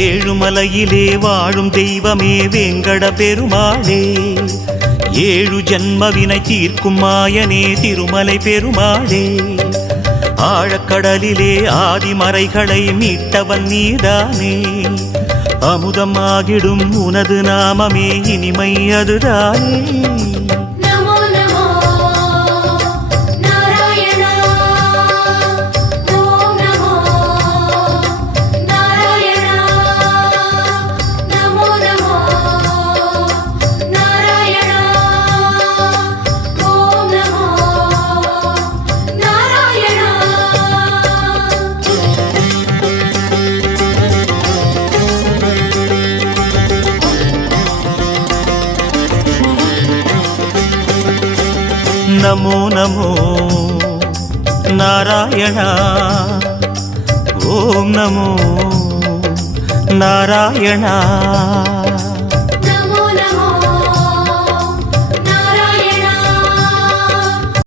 ஏழுமலையிலே வாழும் தெய்வமே வேங்கட பெருமாளே, ஏழு ஜன்மவினை தீர்க்கும் மாயனே திருமலை பெருமாளே, ஆழக்கடலிலே ஆதிமறைகளை மீட்டவன் நீதானே, அமுதமாகிடும் உனது நாமமே இனிமை அதுதானே. நமோ நமோ நாராயணா, ஓம் நமோ நாராயணா.